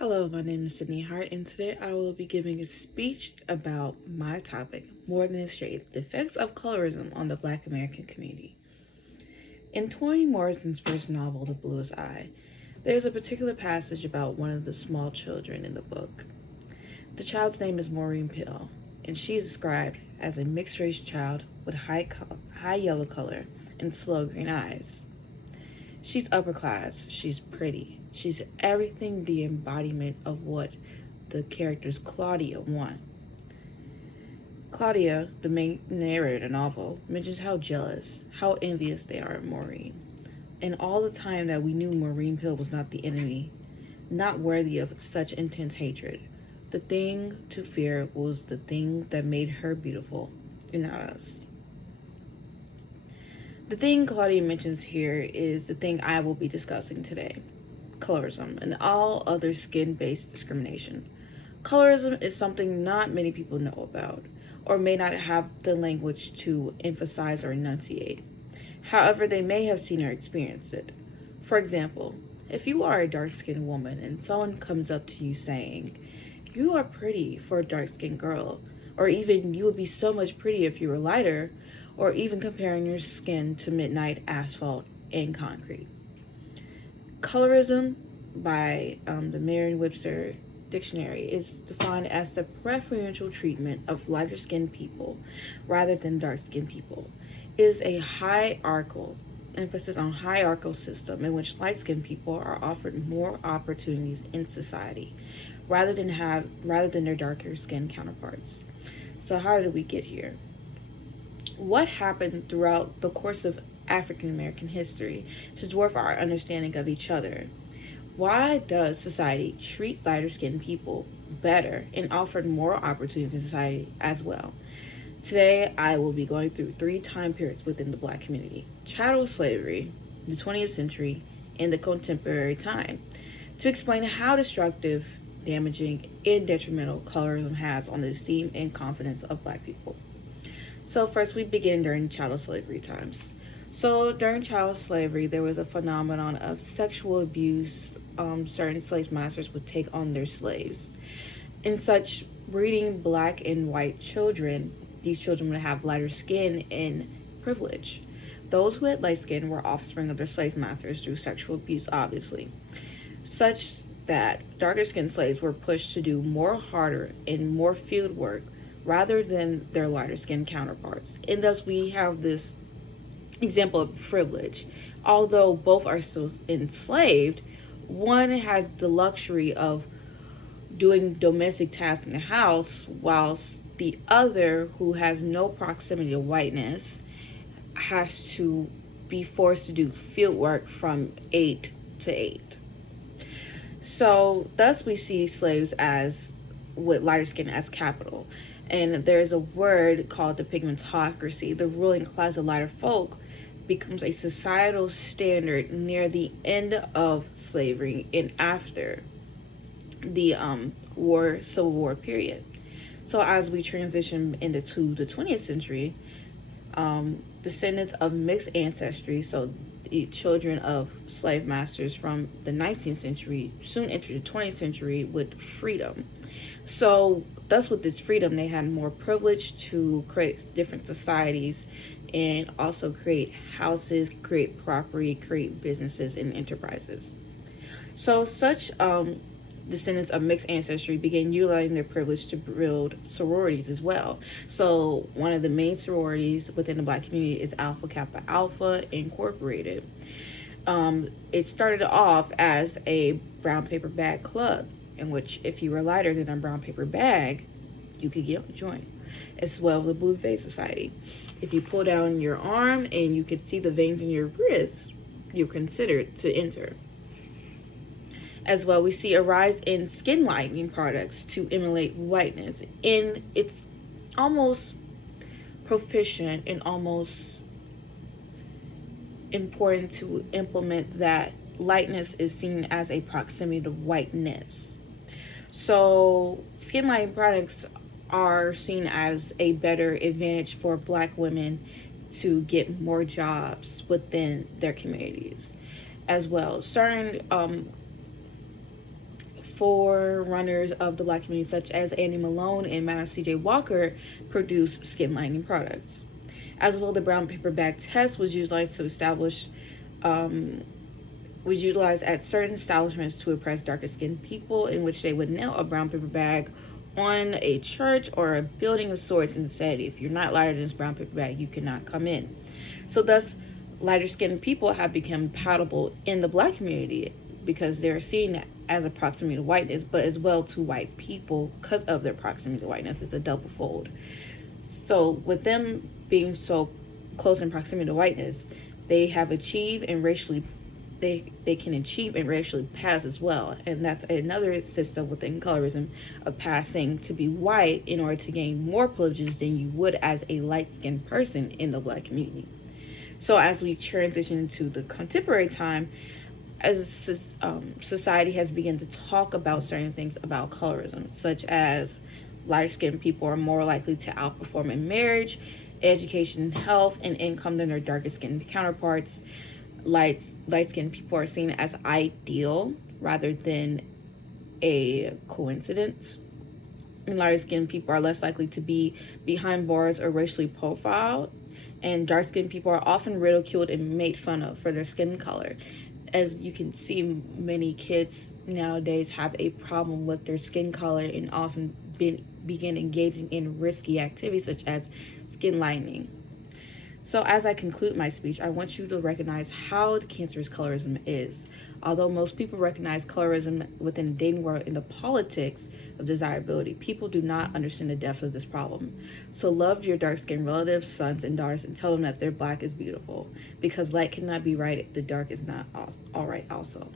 Hello, my name is Sydney Hart, and today I will be giving a speech about my topic, More Than a Shade, the effects of colorism on the Black American community. In Toni Morrison's first novel, The Bluest Eye, there's a particular passage about one of the small children in the book. The child's name is Maureen Pill, and she is described as a mixed-race child with high yellow color and slow green eyes. She's upper class, she's pretty, she's everything the embodiment of what the characters Claudia want. Claudia, the main narrator of the novel, mentions how jealous, how envious they are of Maureen. And all the time that we knew Maureen Pill was not the enemy, not worthy of such intense hatred. The thing to fear was the thing that made her beautiful, and not us. The thing Claudia mentions here is the thing I will be discussing today: colorism and all other skin-based discrimination. Colorism is something not many people know about, or may not have the language to emphasize or enunciate. However, they may have seen or experienced it. For example, if you are a dark-skinned woman and someone comes up to you saying, "You are pretty for a dark-skinned girl," or even "You would be so much prettier if you were lighter," or even comparing your skin to midnight asphalt and concrete. Colorism, by the Merriam-Webster Dictionary, is defined as the preferential treatment of lighter skinned people rather than dark skinned people. It is a hierarchical emphasis on hierarchical system in which light skinned people are offered more opportunities in society rather than their darker skinned counterparts. So how did we get here? What happened throughout the course of African American history to dwarf our understanding of each other? Why does society treat lighter skinned people better and offer more opportunities in society as well? Today, I will be going through 3 time periods within the Black community: chattel slavery, the 20th century, and the contemporary time, to explain how destructive, damaging, and detrimental colorism has on the esteem and confidence of Black people. So first we begin during chattel slavery times. So during chattel slavery, there was a phenomenon of sexual abuse. Certain slave masters would take on their slaves. In such breeding black and white children, these children would have lighter skin and privilege. Those who had light skin were offspring of their slave masters through sexual abuse, obviously, such that darker skinned slaves were pushed to do more harder and more field work rather than their lighter skinned counterparts. And thus we have this example of privilege. Although both are still enslaved, one has the luxury of doing domestic tasks in the house, whilst the other, who has no proximity to whiteness, has to be forced to do field work from 8 to 8. So thus we see slaves as, with lighter skin, as capital. And there's a word called the pigmentocracy. The ruling class of lighter folk becomes a societal standard near the end of slavery and after the Civil War period. So as we transition into the 20th century, descendants of mixed ancestry, so the children of slave masters from the 19th century, soon entered the 20th century with freedom. So thus with this freedom, they had more privilege to create different societies and also create houses, create property, create businesses and enterprises. So such descendants of mixed ancestry began utilizing their privilege to build sororities as well. So one of the main sororities within the Black community is Alpha Kappa Alpha Incorporated. It started off as a brown paper bag club, in which if you were lighter than a brown paper bag, you could get join. As well as the Blue Vein Society. If you pull down your arm and you could see the veins in your wrist, you're considered to enter. As well, we see a rise in skin lightening products to emulate whiteness, and it's almost proficient and almost important to implement that lightness is seen as a proximity to whiteness. So skin lightening products are seen as a better advantage for Black women to get more jobs within their communities as well. Certain forerunners of the black community, such as Annie Malone and Madam C.J. Walker, produce skin lightening products. As well, the brown paper bag test was utilized at certain establishments to oppress darker skinned people, in which they would nail a brown paper bag on a church or a building of sorts and said, if you're not lighter than this brown paper bag, you cannot come in. So thus, lighter skinned people have become palatable in the black community because they're seen as a proximity to whiteness, but as well to white people because of their proximity to whiteness. It's a double fold. So with them being so close in proximity to whiteness, they have achieved and racially they can achieve and racially pass as well. And that's another system within colorism of passing to be white in order to gain more privileges than you would as a light-skinned person in the black community. So as we transition to the contemporary time, as society has begun to talk about certain things about colorism, such as lighter-skinned people are more likely to outperform in marriage, education, health, and income than their darker-skinned counterparts. Light-skinned people are seen as ideal rather than a coincidence. And lighter-skinned people are less likely to be behind bars or racially profiled. And dark-skinned people are often ridiculed and made fun of for their skin color. As you can see, many kids nowadays have a problem with their skin color and often begin engaging in risky activities such as skin lightening. So as I conclude my speech, I want you to recognize how cancerous colorism is. Although most people recognize colorism within the dating world and the politics of desirability, people do not understand the depth of this problem. So love your dark-skinned relatives, sons, and daughters, and tell them that their black is beautiful. Because light cannot be right if the dark is not all right also.